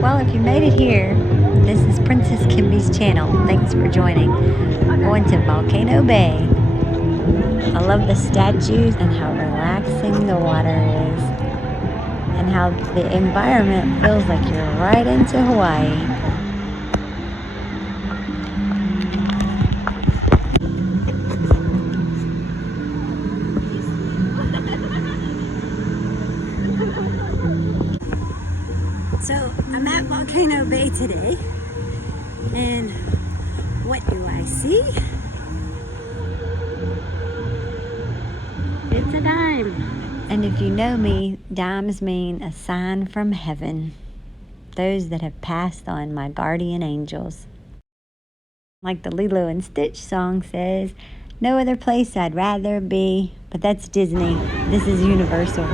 Well, if you made it here, this is Princess Kimby's channel. Thanks for joining. Going to Volcano Bay. I love the statues and how relaxing the water is, and how the environment feels like you're right into Hawaii. So I'm at Volcano Bay today, and what do I see? It's a dime. And if you know me, dimes mean a sign from heaven. Those that have passed on, my guardian angels. Like the Lilo and Stitch song says, no other place I'd rather be. But that's Disney. This is Universal.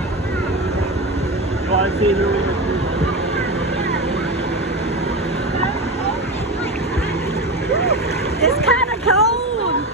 It's kind of cold.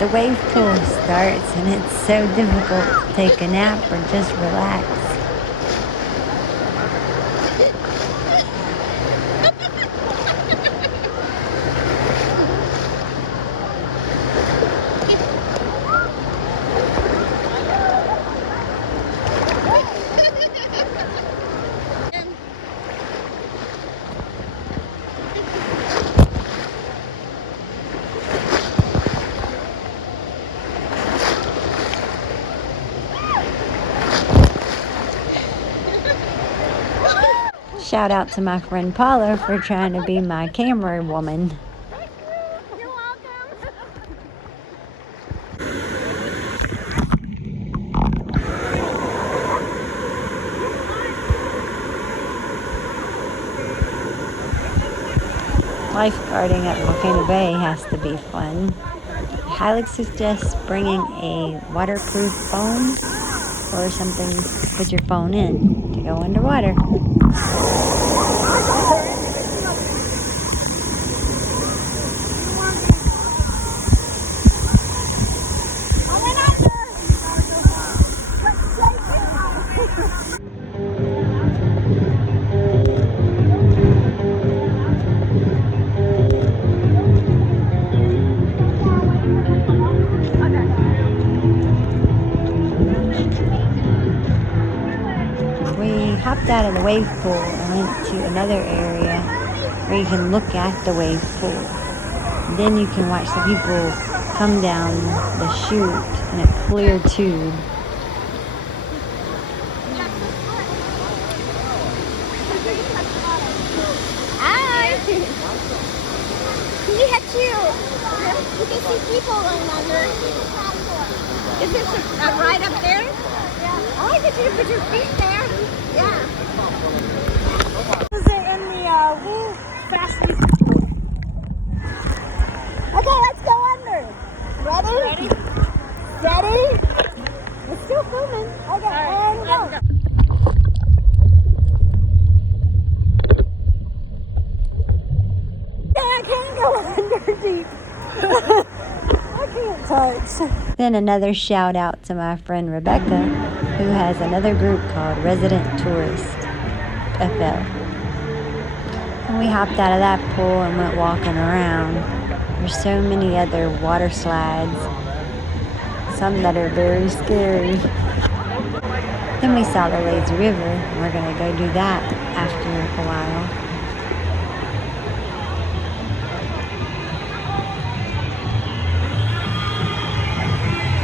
The wave pool starts and it's so difficult to take a nap or just relax. Shout out to my friend Paula for trying to be my camera woman. You're welcome. Lifeguarding at Volcano Bay has to be fun. I highly suggest bringing a waterproof phone or something to put your phone in to go underwater. We hopped out of the wave pool and went to another area where you can look at the wave pool. Then you can watch the people come down the chute in a clear tube. Hi. We had you. You can see people running under. Is this right up there? Yeah. I like that you put your feet there. Yeah. Is it in the woo fastly? Okay, let's go under. Ready? Ready? Steady. It's still filming. Okay, and go. Yeah, I can't go under deep. I can't touch. Then another shout out to my friend Rebecca, who has another group called Resident Tourist FL. And we hopped out of that pool and went walking around. There's so many other water slides, some that are very scary. Then we saw the lazy river, and we're gonna go do that after a while.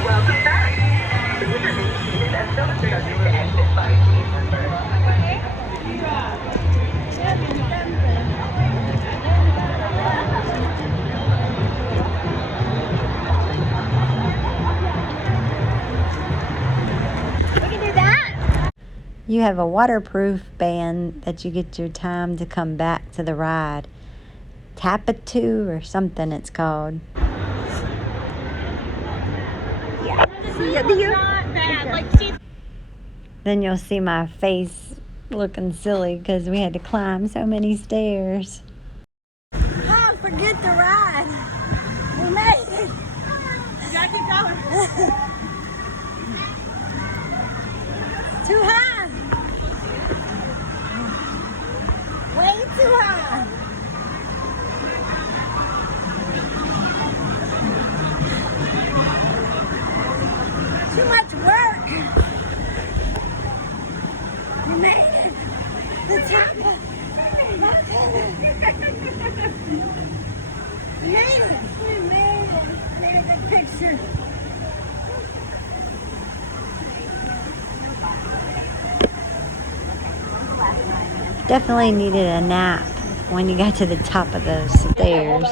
Welcome back. Please remain seated as no instructions to exit by team members. You have a waterproof band that you get your time to come back to the ride. Tapatoo or something it's called. Then you'll see my face looking silly because we had to climb so many stairs. Oh, forget the ride. We made it. You gotta keep going. Too high. Way too high. Too much work. We made it. The top of the mountain. We made it. We made it. Made a good picture. Definitely needed a nap when you got to the top of those stairs.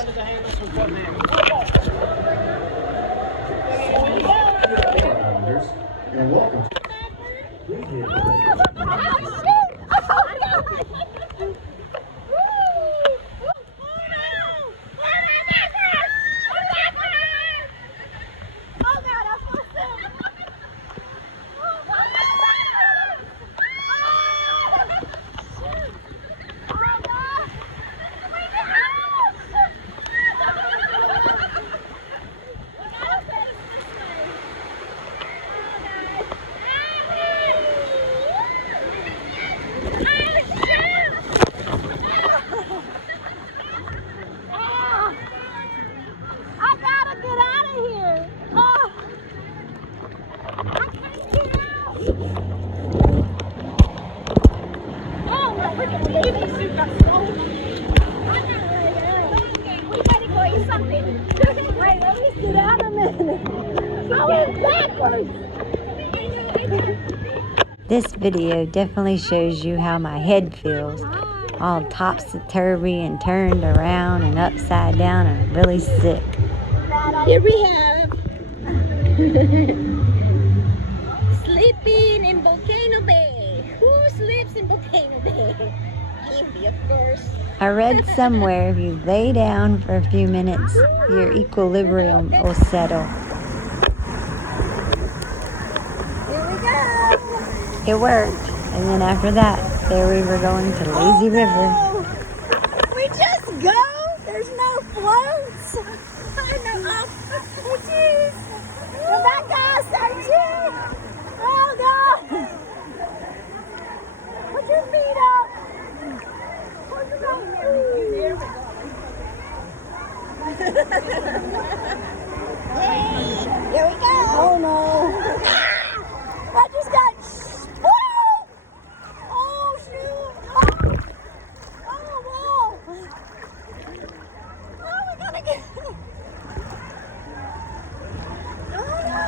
And welcome to This video definitely shows you how my head feels. All topsy-turvy and turned around and upside down and really sick. Here we have sleeping in Volcano Bay. Who sleeps in Volcano Bay? Kimby, of course. I read somewhere if you lay down for a few minutes, your equilibrium will settle. Here we go. It worked. And then after that, there we were going to Lazy River. No. We just go. There's no floats. I know. Oh, jeez. Rebecca, stay tuned. Oh, God. Put your feet up. Put your feet up. Hey, here we go. Oh, no. I just got... Woo! Oh, shoot. Oh, whoa. Oh, we gotta get... Oh, no.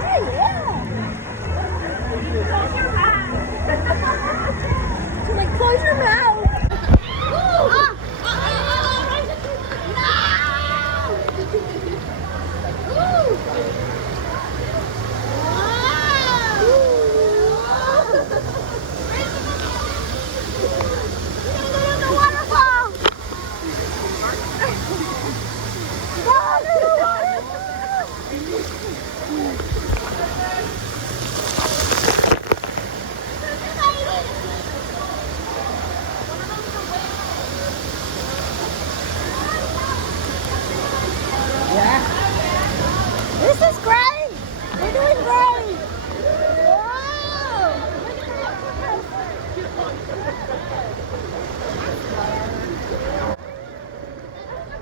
Oh, yeah. So, like, close your mouth. This is great. We're doing great. Wow.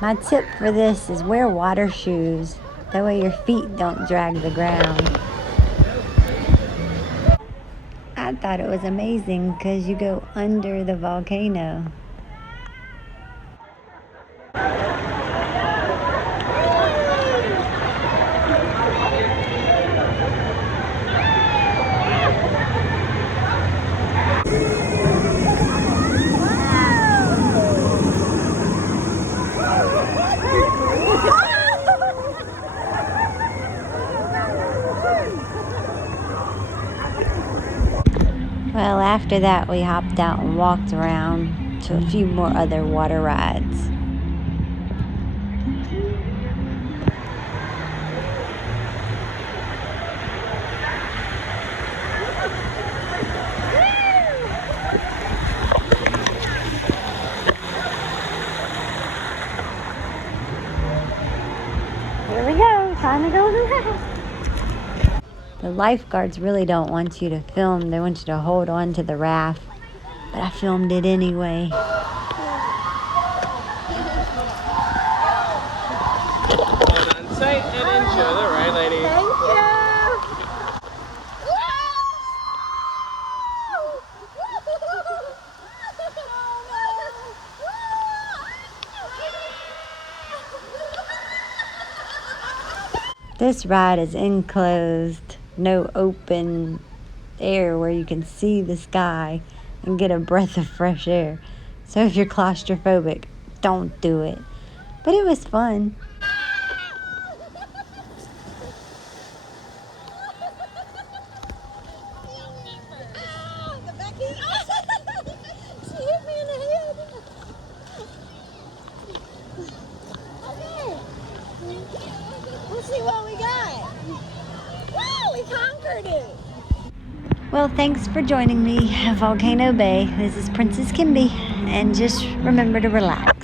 My tip for this is wear water shoes. That way your feet don't drag the ground. I thought it was amazing because you go under the volcano. after that, we hopped out and walked around to a few more other water rides. Here we go, time to go around. The lifeguards really don't want you to film. They want you to hold on to the raft. But I filmed it anyway. Hold on tight and enjoy the ride, ladies. Thank you. This ride is enclosed, no open air where you can see the sky and get a breath of fresh air. So if you're claustrophobic, don't do it. But it was fun. The Becky. She hit me in the head. Okay. Let's see what we got. Woo! We conquered it. Well, thanks for joining me at Volcano Bay. This is Princess Kimby, and just remember to relax.